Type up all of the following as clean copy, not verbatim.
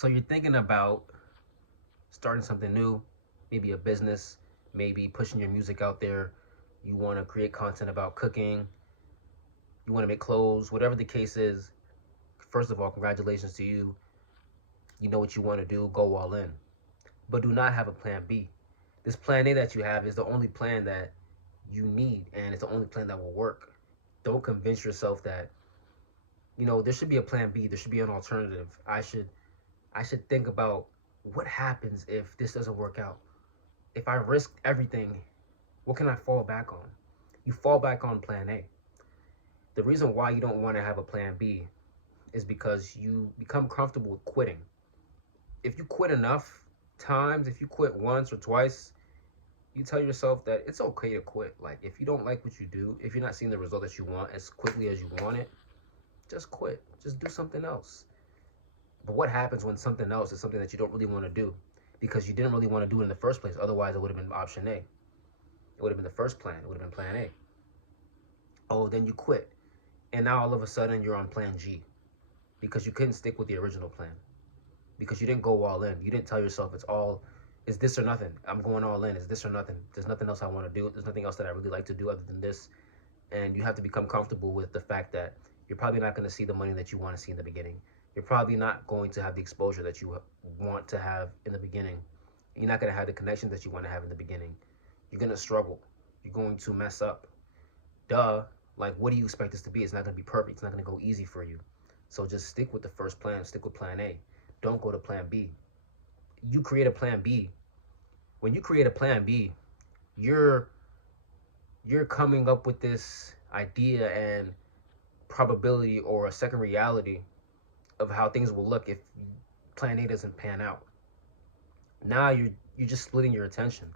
So you're thinking about starting something new, maybe a business, maybe pushing your music out there. You want to create content about cooking, you want to make clothes, whatever the case is. First of all, congratulations to you. You know what you want to do, go all in. But do not have a plan B. This plan A that you have is the only plan that you need, and it's the only plan that will work. Don't convince yourself that, there should be a plan B, there should be an alternative. I should think about what happens if this doesn't work out. If I risk everything, what can I fall back on? You fall back on plan A. The reason why you don't want to have a plan B is because you become comfortable with quitting. If you quit enough times, if you quit once or twice, you tell yourself that it's okay to quit. Like, if you don't like what you do, if you're not seeing the result that you want as quickly as you want it, just quit. Just do something else. But what happens when something else is something that you don't really want to do? Because you didn't really want to do it in the first place. Otherwise, it would have been option A. It would have been the first plan. It would have been plan A. Oh, then you quit. And now all of a sudden you're on plan G because you couldn't stick with the original plan. Because you didn't go all in. You didn't tell yourself it's this or nothing. I'm going all in. It's this or nothing. There's nothing else I want to do. There's nothing else that I really like to do other than this. And you have to become comfortable with the fact that you're probably not going to see the money that you want to see in the beginning. You're probably not going to have the exposure that you want to have in the beginning. You're not going to have the connections that you want to have in the beginning. You're going to struggle. You're going to mess up. Duh. Like, what do you expect this to be? It's not going to be perfect. It's not going to go easy for you. So just stick with the first plan. Stick with plan A. Don't go to plan B. You create a plan B. When you create a plan B, you're coming up with this idea and probability or a second reality of how things will look if plan A doesn't pan out. Now you're just splitting your attention.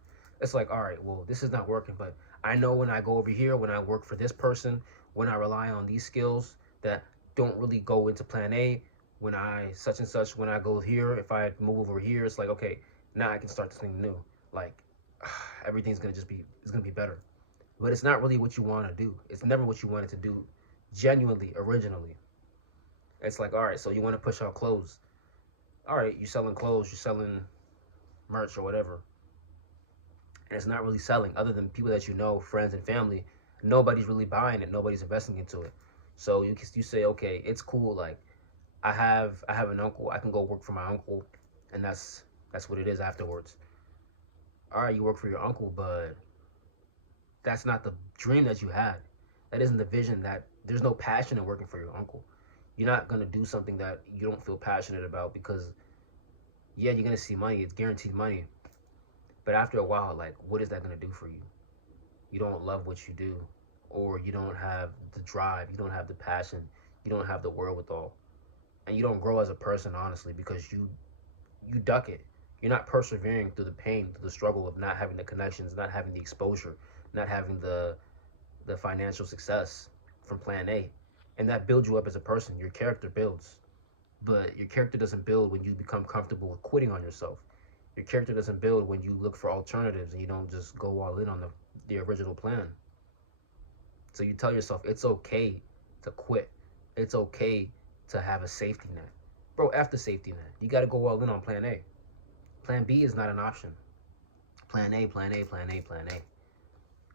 It's like, all right, well, this is not working, but I know when I go over here, when I work for this person, when I rely on these skills that don't really go into plan A, when I such and such, when I go here, if I move over here, it's like, okay, now I can start this thing new. Like, everything's gonna it's gonna be better. But it's not really what you want to do. It's never what you wanted to do genuinely, originally. It's like, all right, so you want to push out clothes. All right, you're selling clothes, you're selling merch or whatever. And it's not really selling other than people that you know, friends and family. Nobody's really buying it. Nobody's investing into it. So you say, okay, it's cool. Like, I have an uncle. I can go work for my uncle, and that's what it is afterwards. All right, you work for your uncle, but that's not the dream that you had. That isn't the vision. That there's no passion in working for your uncle. You're not gonna do something that you don't feel passionate about because yeah, you're gonna see money. It's guaranteed money. But after a while, like, what is that gonna do for you? You don't love what you do, or you don't have the drive, you don't have the passion, you don't have the wherewithal, and you don't grow as a person, honestly, because you duck it. You're not persevering through the pain, through the struggle of not having the connections, not having the exposure, not having the financial success from plan A. And that builds you up as a person. Your character builds. But your character doesn't build when you become comfortable with quitting on yourself. Your character doesn't build when you look for alternatives and you don't just go all in on the original plan. So you tell yourself it's okay to quit. It's okay to have a safety net. Bro, after safety net, you got to go all in on plan A. Plan B is not an option. Plan A, plan A, plan A, plan A.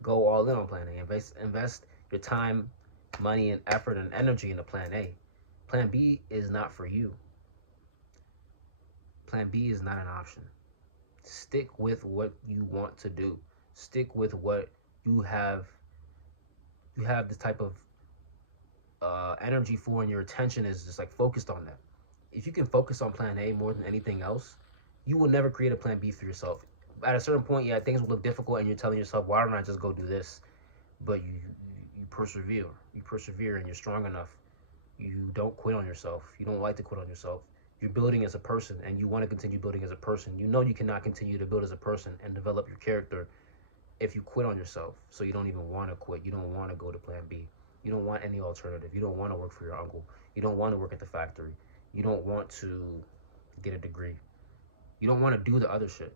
Go all in on plan A. Invest your time, money, and effort and energy into plan A. Plan B is not for you. Plan B is not an option. Stick with what you want to do. Stick with what you have. You have this type of energy for, and your attention is just like focused on that. If you can focus on plan A more than anything else, you will never create a plan B for yourself. At a certain point, yeah, things will look difficult, and you're telling yourself, "Why don't I just go do this?" But you persevere. You persevere, and you're strong enough. You don't quit on yourself. You don't like to quit on yourself. You're building as a person, and you want to continue building as a person. You know you cannot continue to build as a person and develop your character if you quit on yourself. So you don't even want to quit. You don't want to go to plan B. You don't want any alternative. You don't want to work for your uncle. You don't want to work at the factory. You don't want to get a degree. You don't want to do the other shit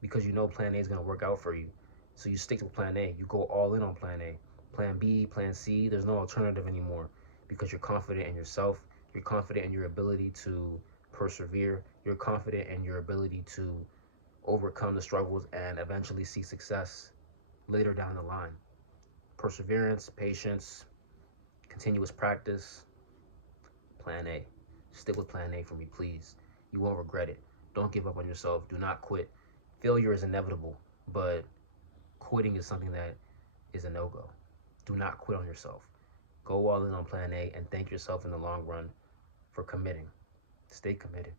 because you know plan A is going to work out for you. So you stick to plan A. You go all in on plan A. Plan B, plan C, there's no alternative anymore because you're confident in yourself. You're confident in your ability to persevere. You're confident in your ability to overcome the struggles and eventually see success later down the line. Perseverance, patience, continuous practice. Plan A. Stick with plan A for me, please. You won't regret it. Don't give up on yourself. Do not quit. Failure is inevitable, but quitting is something that is a no go. Do not quit on yourself. Go all in on plan A and thank yourself in the long run for committing. Stay committed.